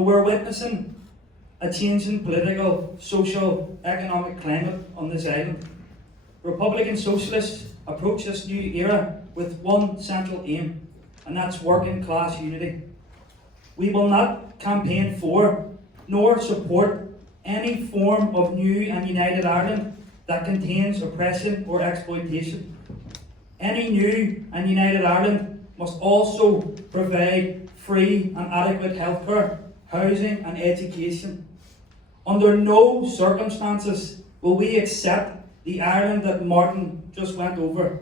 We're witnessing a changing political, social, economic climate on this island. Republican socialists approach this new era with one central aim, and that's working class unity. We will not campaign for nor support any form of new and united Ireland that contains oppression or exploitation. Any new and united Ireland must also provide free and adequate healthcare, housing and education. Under no circumstances will we accept the Ireland that Martin just went over.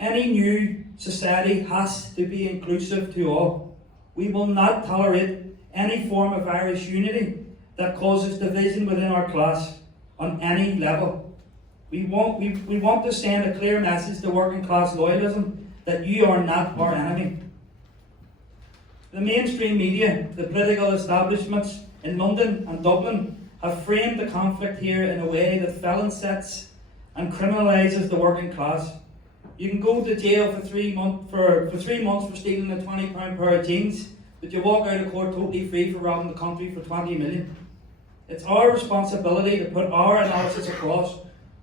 Any new society has to be inclusive to all. We will not tolerate any form of Irish unity that causes division within our class on any level. We want to send a clear message to working class loyalism that you are not our enemy. The mainstream media, the political establishments in London and Dublin have framed the conflict here in a way that felon-sets and criminalises the working class. You can go to jail for 3 months for stealing a £20 pair of jeans, but you walk out of court totally free for robbing the country for 20 million. It's our responsibility to put our analysis across,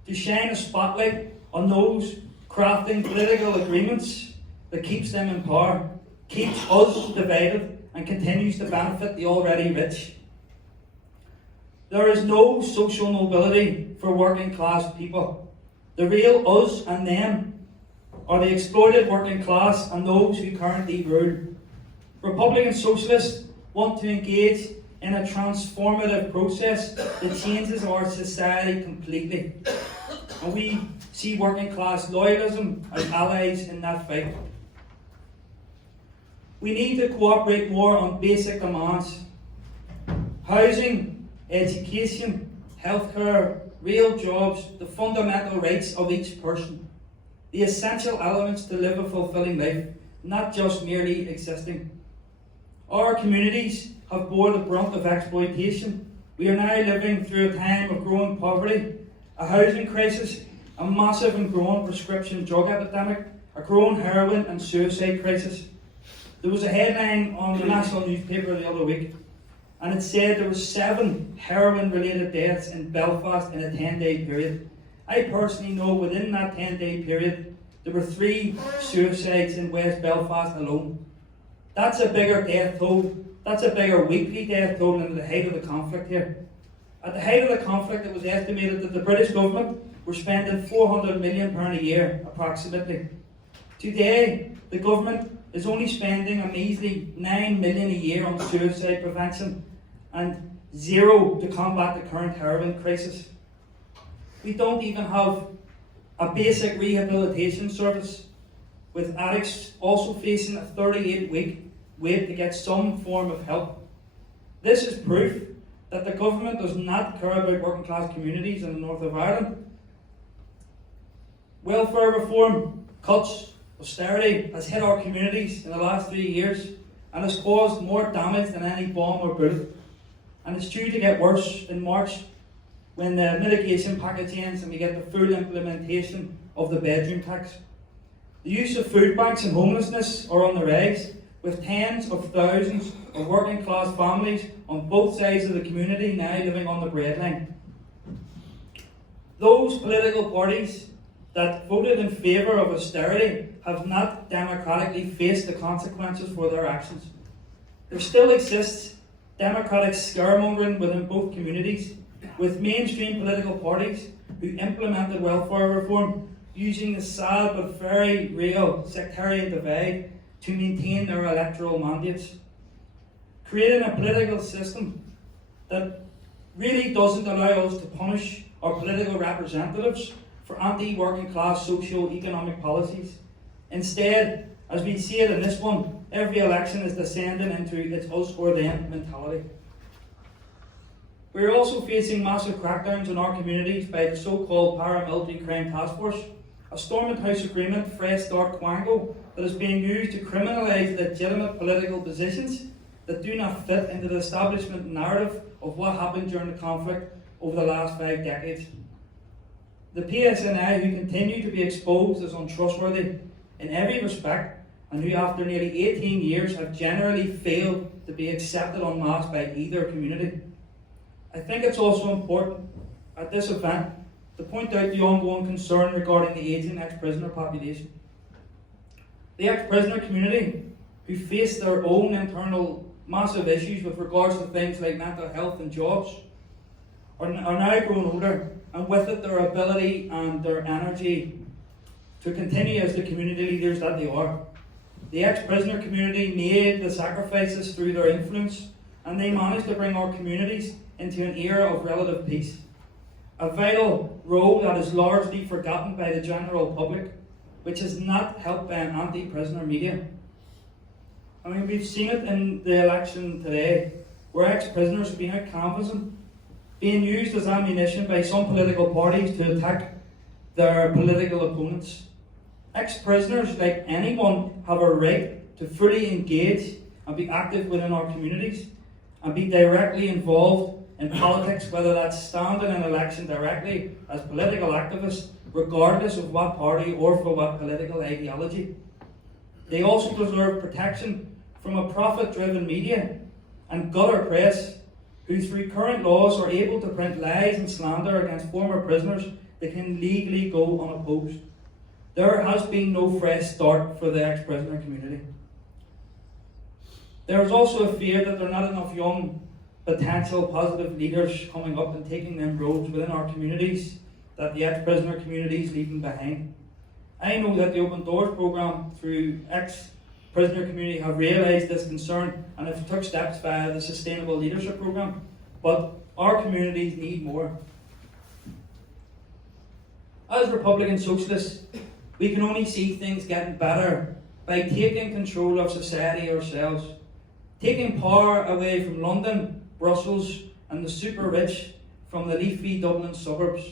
to shine a spotlight on those crafting political agreements that keeps them in power, keeps us divided, and continues to benefit the already rich. There is no social mobility for working class people. The real us and them are the exploited working class and those who currently rule. Republican socialists want to engage in a transformative process that changes our society completely. And we see working class loyalism as allies in that fight. We need to cooperate more on basic demands. Housing, education, healthcare, real jobs, the fundamental rights of each person. The essential elements to live a fulfilling life, not just merely existing. Our communities have borne the brunt of exploitation. We are now living through a time of growing poverty, a housing crisis, a massive and growing prescription drug epidemic, a growing heroin and suicide crisis. There was a headline on the national newspaper the other week, and it said there were 7 heroin-related deaths in Belfast in a 10-day period. I personally know within that 10-day period, there were 3 suicides in West Belfast alone. That's a bigger death toll. That's a bigger weekly death toll than at the height of the conflict here. At the height of the conflict, it was estimated that the British government were spending £400 million a year, approximately. Today, the government is only spending a measly £9 million a year on suicide prevention and zero to combat the current heroin crisis. We don't even have a basic rehabilitation service, with addicts also facing a 38-week wait to get some form of help. This is proof that the government does not care about working class communities in the north of Ireland. Welfare reform, cuts, austerity has hit our communities in the last 3 years and has caused more damage than any bomb or bullet. And it's due to get worse in March when the mitigation package ends and we get the full implementation of the bedroom tax. The use of food banks and homelessness are on the rise, with tens of thousands of working class families on both sides of the community now living on the breadline. Those political parties that voted in favour of austerity have not democratically faced the consequences for their actions. There still exists democratic scaremongering within both communities, with mainstream political parties who implemented welfare reform using the sad but very real sectarian divide to maintain their electoral mandates, creating a political system that really doesn't allow us to punish our political representatives for anti-working class socio-economic policies. Instead, as we see it in this one, every election is descending into its us or them mentality. We are also facing massive crackdowns in our communities by the so-called paramilitary crime task force, a Stormont House agreement, Fresh Start Quango, that is being used to criminalise legitimate political positions that do not fit into the establishment narrative of what happened during the conflict over the last 5 decades. The PSNI, who continue to be exposed as untrustworthy in every respect, and who after nearly 18 years have generally failed to be accepted en masse by either community. I think it's also important at this event to point out the ongoing concern regarding the ageing ex-prisoner population. The ex-prisoner community, who face their own internal massive issues with regards to things like mental health and jobs, are now growing older, and with it their ability and their energy to continue as the community leaders that they are. The ex-prisoner community made the sacrifices through their influence, and they managed to bring our communities into an era of relative peace. A vital role that is largely forgotten by the general public, which is not helped by an anti-prisoner media. I mean, we've seen it in the election today, where ex-prisoners have been out canvassing, being used as ammunition by some political parties to attack their political opponents. Ex-prisoners, like anyone, have a right to fully engage and be active within our communities and be directly involved in politics, whether that's standing in election directly as political activists, regardless of what party or for what political ideology. They also deserve protection from a profit-driven media and gutter press, who through current laws are able to print lies and slander against former prisoners that can legally go unopposed. There has been no fresh start for the ex-prisoner community. There is also a fear that there are not enough young, potential positive leaders coming up and taking them roles within our communities that the ex-prisoner community is leaving behind. I know that the Open Doors programme through ex-prisoner community have realised this concern and have took steps via the Sustainable Leadership Programme, but our communities need more. As Republican Socialists, we can only see things getting better by taking control of society ourselves, taking power away from London, Brussels and the super rich from the leafy Dublin suburbs.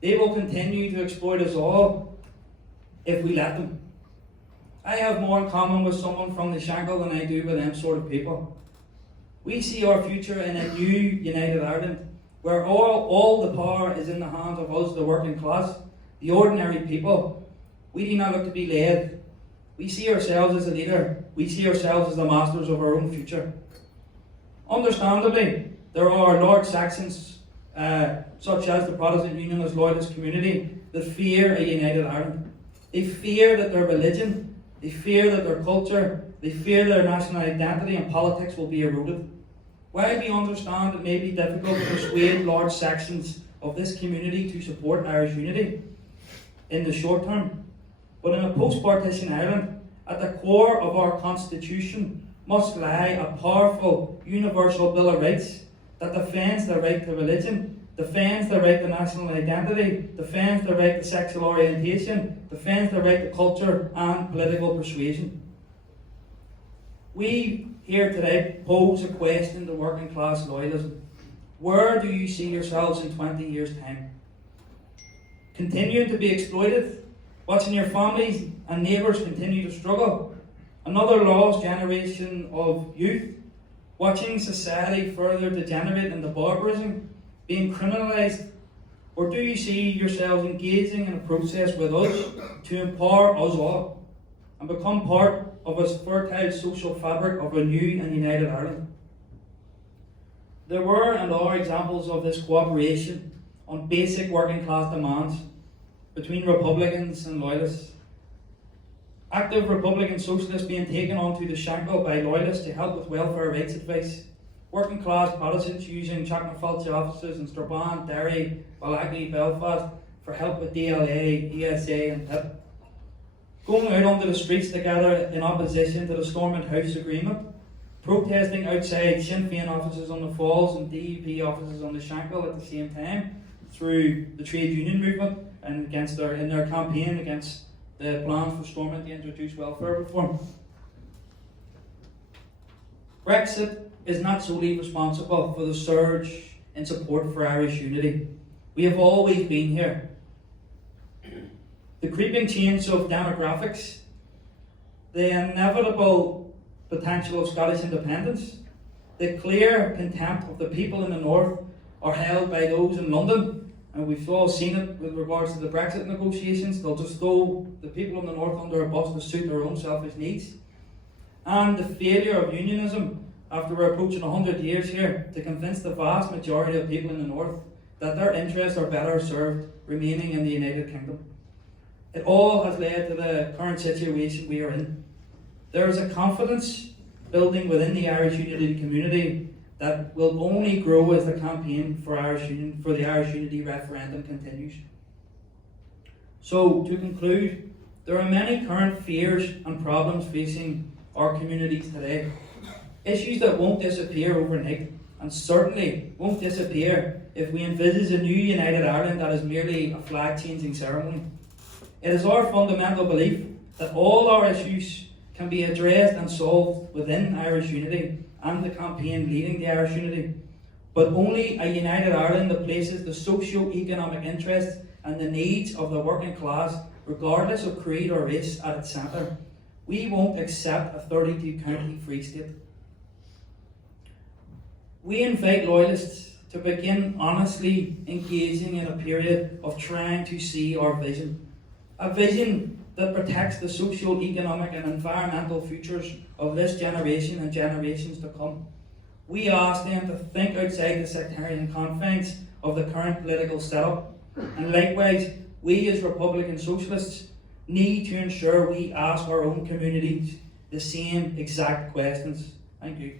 They will continue to exploit us all if we let them. I have more in common with someone from the Shankill than I do with them sort of people. We see our future in a new United Ireland, where all the power is in the hands of us, the working class, the ordinary people. We do not look to be led. We see ourselves as a leader. We see ourselves as the masters of our own future. Understandably, there are large sections, such as the Protestant Unionist Loyalist community, that fear a united Ireland. They fear that their religion, they fear that their culture, they fear their national identity and politics will be eroded. While we understand it may be difficult to persuade large sections of this community to support Irish unity in the short term, but in a post-partition Ireland, at the core of our constitution must lie a powerful universal Bill of Rights that defends the right to religion, defends the right to national identity, defends the right to sexual orientation, defends the right to culture and political persuasion. We here today pose a question to working class loyalism. Where do you see yourselves in 20 years' time? Continuing to be exploited? Watching your families and neighbours continue to struggle? Another lost generation of youth? Watching society further degenerate into barbarism? Being criminalised? Or do you see yourselves engaging in a process with us to empower us all and become part of a fertile social fabric of a new and united Ireland? There were and are examples of this cooperation on basic working class demands between Republicans and Loyalists. Active Republican Socialists being taken onto the Shankill by Loyalists to help with welfare rights advice. Working class Protestants using Chacnafalcha offices in Strabane, Derry, Ballaghy, Belfast for help with DLA, ESA and PIP. Going out onto the streets together in opposition to the Stormont House Agreement. Protesting outside Sinn Féin offices on the Falls and DUP offices on the Shankill at the same time through the trade union movement and in their campaign against the plans for Stormont to introduce welfare reform. Brexit is not solely responsible for the surge in support for Irish unity. We have always been here. The creeping change of demographics, the inevitable potential of Scottish independence, the clear contempt of the people in the north are held by those in London, and we've all seen it with regards to the Brexit negotiations. They'll just throw the people in the north under a bus to suit their own selfish needs. and the failure of unionism after we're approaching 100 years here to convince the vast majority of people in the North that their interests are better served remaining in the United Kingdom. It all has led to the current situation we are in. There is a confidence building within the Irish Unity community that will only grow as the campaign for the Irish Unity referendum continues. So, to conclude, there are many current fears and problems facing our communities today. Issues that won't disappear overnight, and certainly won't disappear if we envisage a new United Ireland that is merely a flag-changing ceremony. It is our fundamental belief that all our issues can be addressed and solved within Irish Unity and the campaign leading the Irish Unity, but only a United Ireland that places the socio-economic interests and the needs of the working class, regardless of creed or race, at its centre. We won't accept a 32-county Free State. We invite Loyalists to begin honestly engaging in a period of trying to see our vision. A vision that protects the socio-economic and environmental futures of this generation and generations to come. We ask them to think outside the sectarian confines of the current political setup. And likewise, we as Republican Socialists need to ensure we ask our own communities the same exact questions. Thank you.